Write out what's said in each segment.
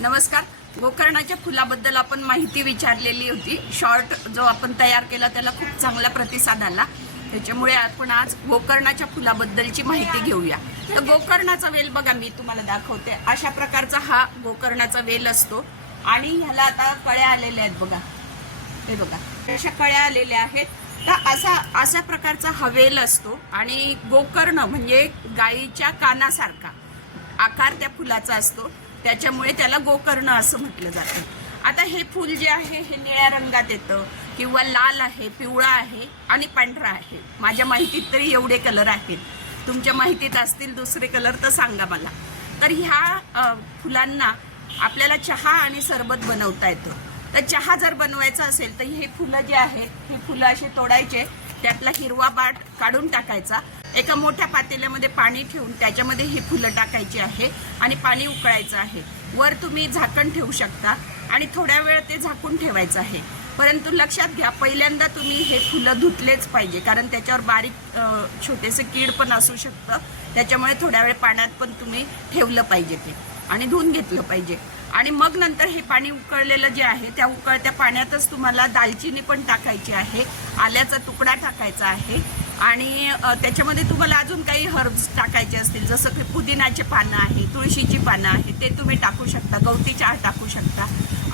नमस्कार. गोकर्णाच्या फुलाबद्दल आपण माहिती विचारलेली होती. शॉर्ट जो आपण तयार केला त्याला खूप चांगला प्रतिसाद आला. त्याच्यामुळे आपण आज गोकर्णाच्या फुलाबद्दलची माहिती घेऊया. तर गोकर्णाचा वेल बघा, मी तुम्हाला दाखवते. अशा प्रकारचा हा गोकर्णाचा वेल असतो आणि ह्याला आता कळ्या आलेल्या आहेत बघा. हे बघा, अशा कळ्या आलेल्या आहेत. तर अशा प्रकारचा हा वेल असतो आणि गोकर्ण म्हणजे गायीच्या कानासारखा आकार त्या फुलाचा असतो. त्याच्यामुळे त्याला गोकर्ण असं म्हटलं जातं. आता हे फूल जे आहे हे निळ्या रंगात येतं किंवा लाल आहे, पिवळा आहे आणि पांढरा आहे. माझ्या माहितीत तरी एवढे कलर आहेत. तुमच्या माहितीत असतील दुसरे कलर तर सांगा मला. तर ह्या फुलांना आपल्याला चहा आणि सरबत बनवता येतं. तर चहा जर बनवायचा असेल तर हे फुलं जे आहेत हे फुलं असे तोडायचे, त्यातला हिरवा बाट काढून टाकायचा. एका मोठ्या पातेल्यामध्ये पाणी ठेवून त्याच्यामध्ये ही फुलं टाकायची आहे आणि पाणी उकळायचं आहे. वर तुम्ही झाकण ठेवू शकता आणि थोड्या वेळ ते झाकून ठेवायचं आहे. परंतु लक्षात घ्या, पहिल्यांदा तुम्ही हे फुलं धुतलेच पाहिजे, कारण त्याच्यावर बारीक छोटेसे कीड पण असू शकतं. त्याच्यामुळे थोड्या वेळ पाण्यात पण तुम्ही ठेवलं पाहिजे ते आणि धुवून घेतलं पाहिजे. आणि मग नंतर हे पाणी उकळलेलं जे आहे त्या उकळत्या पाण्यातच तुम्हाला दालचिनी पण टाकायची आहे, आल्याचा तुकडा टाकायचा आहे आणि त्याच्यामध्ये तुम्हाला अजून काही हर्ब्स टाकायचे असतील, जसं की पुदिनाचे पानं आहे, तुळशीची पानं आहे, ते तुम्ही टाकू शकता, गवती चहा टाकू शकता.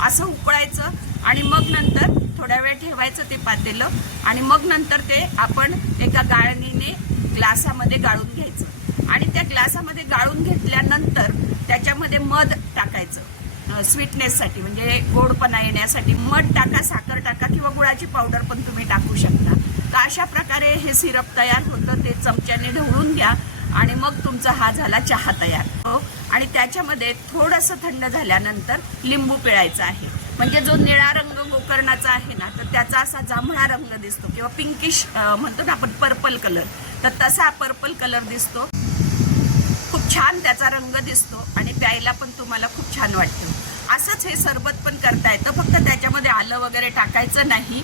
असं उकळायचं आणि मग नंतर थोड्या वेळ ठेवायचं ते पातेलं आणि मग नंतर ते आपण एका गाळणीने ग्लासामध्ये गाळून घ्यायचं आणि त्या ग्लासामध्ये गाळून घेतल्यानंतर त्याच्यामध्ये मध टाकायचं स्वीटनेससाठी, म्हणजे गोडपणा येण्यासाठी. मध टाका, साखर टाका किंवा गुळाची पावडर पण तुम्ही टाकू शकता. तर अशा प्रकारे हे सिरप तयार होतं. ते चमच्याने ढवळून घ्या आणि मग तुमचा हा झाला चहा तयार. आणि त्याच्यामध्ये थोडंसं थंड झाल्यानंतर लिंबू पिळायचा आहे. म्हणजे जो निळा रंग गोकर्णाचा आहे ना, तर त्याचा असा जांभळा रंग दिसतो किंवा पिंकिश म्हणतो ना आपण, पर्पल कलर. तर तसा पर्पल कलर दिसतो. खूप छान त्याचा रंग दिसतो आणि प्यायला पण तुम्हाला खूप छान वाटतं. असंच हे सरबत पण करता येतं, फक्त त्याच्यामध्ये आलं वगैरे टाकायचं नाही.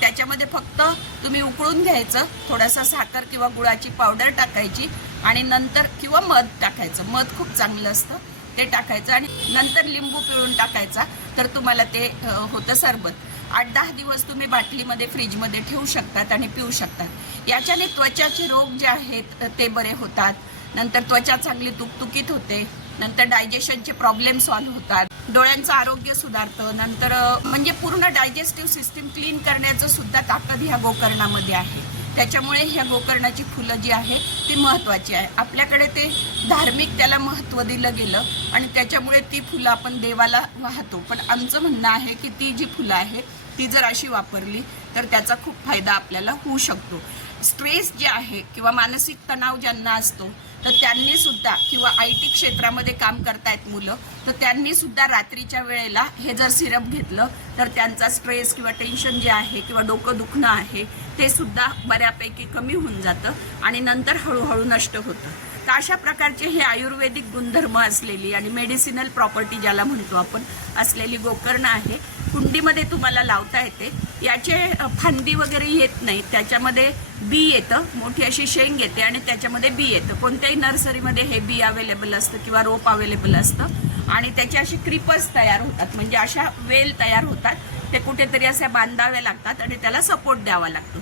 त्याच्यामध्ये फक्त तुम्ही उकळून घ्यायचं, थोडासा साखर किंवा गुळाची पावडर टाकायची आणि नंतर किंवा मध टाकायचं. मध खूप चांगलं असतं, ते टाकायचं आणि नंतर लिंबू पिळून टाकायचा. तर तुम्हाला ते होतं सरबत. 8-10 दिवस तुम्ही बाटलीमध्ये फ्रीजमध्ये ठेवू शकतात आणि पिऊ शकतात. याच्याने त्वचाचे रोग जे आहेत ते बरे होतात. नंतर त्वचा चांगली तुकतुकीत होते. नंतर डायजेशनचे प्रॉब्लेम सॉल्व्ह होतात. डोळ्यांचं आरोग्य सुधारतं. नंतर म्हणजे पूर्ण डायजेस्टिव्ह सिस्टीम क्लीन करण्याचं सुद्धा ताकद ह्या गोकर्णामध्ये आहे. त्याच्यामुळे ह्या गोकर्णाची फुलं जी आहे ती महत्त्वाची आहे. आपल्याकडे ते धार्मिक त्याला महत्त्व दिलं गेलं आणि त्याच्यामुळे ती फुलं आपण देवाला वाहतो. पण आमचं म्हणणं आहे की ती जी फुलं आहे ती जर अशी वापरली तर त्याचा खूप फायदा आपल्याला होऊ शकतो. स्ट्रेस जे आहे किंवा मानसिक तणाव ज्यांना असतो तर त्यांनी सुद्धा, किंवा IT क्षेत्रामध्ये काम करतायत मुलं, तर त्यांनी सुद्धा रात्रीच्या वेळेला हे जर सिरप घेतलं तर त्यांचा स्ट्रेस किंवा टेन्शन जे आहे किंवा डोकं दुखणं आहे ते सुद्धा बऱ्यापैकी कमी होऊन जातं आणि नंतर हळूहळू नष्ट होतं. तर अशा प्रकारचे हे आयुर्वेदिक गुणधर्म असलेली आणि मेडिसिनल प्रॉपर्टी ज्याला म्हणतो आपण असलेली गोकर्ण आहे. कुंडीमध्ये तुम्हाला लावता येते. याचे फांदी वगैरे येत नाही, त्याच्यामध्ये बी येतं, मोठी अशी शेंग येते आणि त्याच्यामध्ये बी येतं. कोणत्याही नर्सरीमध्ये हे बी अवेलेबल असतं किंवा रोप अवेलेबल असतं आणि त्याचे असे क्रिपर्स तयार होतात, म्हणजे अशा वेल तयार होतात. ते कुठेतरी असे बांधावे लागतात आणि त्याला सपोर्ट द्यावा लागतो,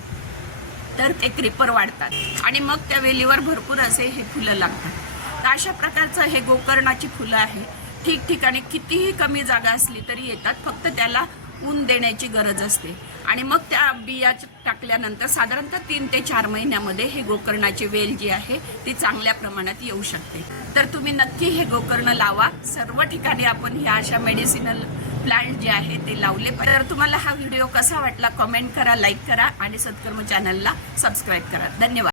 तर ते क्रिपर वाढतात आणि मग त्या वेलीवर भरपूर असे हे फुलं लागतात. तर अशा प्रकारचं हे गोकर्णाची फुलं आहे. ठिकठिकाणी कितीही कमी जागा असली तरी येतात, फक्त त्याला ऊन देण्याची गरज असते आणि मग त्या बिया टाकल्यानंतर साधारणतः 3 ते 4 महिन्यामध्ये हे गोकर्णाची वेल जी आहे ती चांगल्या प्रमाणात येऊ शकते. तर तुम्ही नक्की हे गोकर्ण लावा. सर्व ठिकाणी आपण ह्या अशा मेडिसिनल प्लांट जे आहे ते लावले. तर तुम्हाला हा व्हिडिओ कसा वाटला कमेंट करा, लाईक करा आणि सत्कर्म चॅनलला सबस्क्राईब करा. धन्यवाद.